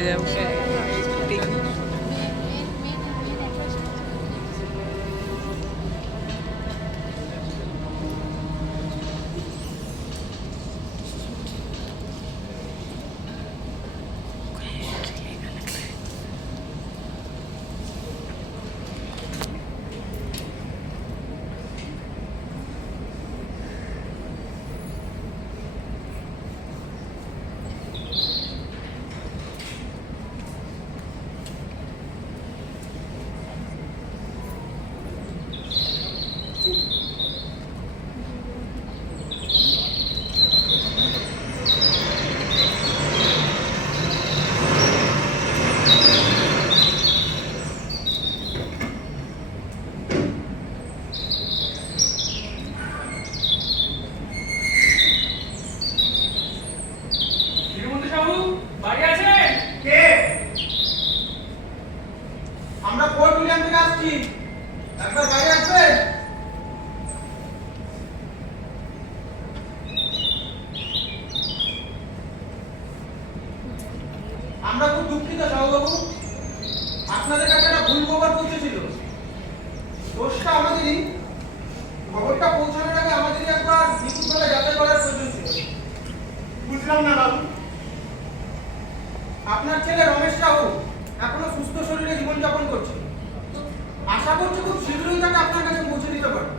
হয়ে যাবো। আমরা ফোর্ট উইলিয়াম থেকে আসছি, একবার বাইরে আসবেন। আমরা খুব দুঃখিত সাহুবাবু, আপনাদের কাছে একটা ভুল খবর পৌঁছেছিল। দোষটা আমাদেরই। খবরটা পৌঁছানোর আগে আমাদের একবার নিখুঁতভাবে যাচাই করার প্রয়োজন ছিল। বুঝলাম না বাবু। আপনার ছেলে রমেশ সাহু এখনো সুস্থ শরীরে জীবনযাপন করছে। আশা করছি খুব শীঘ্রই তাকে আপনার কাছে পৌঁছে দিতে পারবো।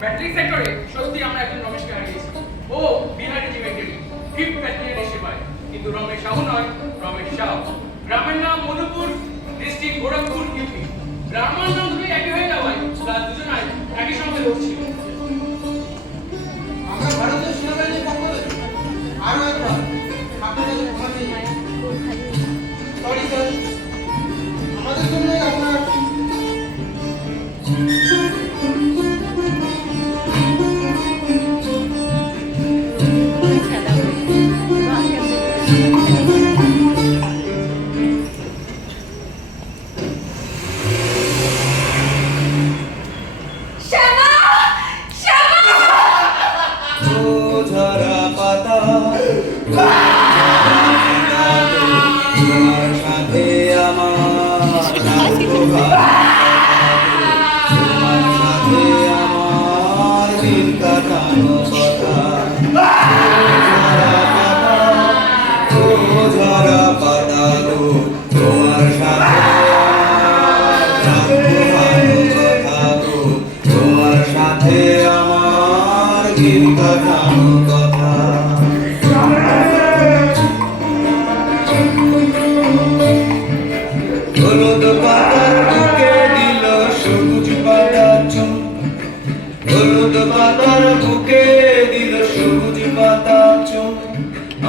ব্যাটারি সেক্টরে সত্যি আমরা একজন রমেশকে হারিয়েছি। ও বিহার রেজিমেন্টেরই 5th ব্যাটালিয়নে এসে পায়, কিন্তু রমেশ সাহু নয়, রমেশ সাহু। গ্রামের নাম মধুপুর, ডিস্ট্রিক্ট গোরখপুর, ইউপি। গ্রামের নাম দুটোই একই হয়ে যাওয়ায় তারা দুজনাই একই সঙ্গে লড়ছিল। আমরা ভারতীয় সেনাবাহিনীর পক্ষ থেকে আরো একবার আপনার কাছে ক্ষমা চাই। সরি স্যার, আমাদের জন্যই আপনার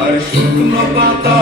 আর শুকনো পাতা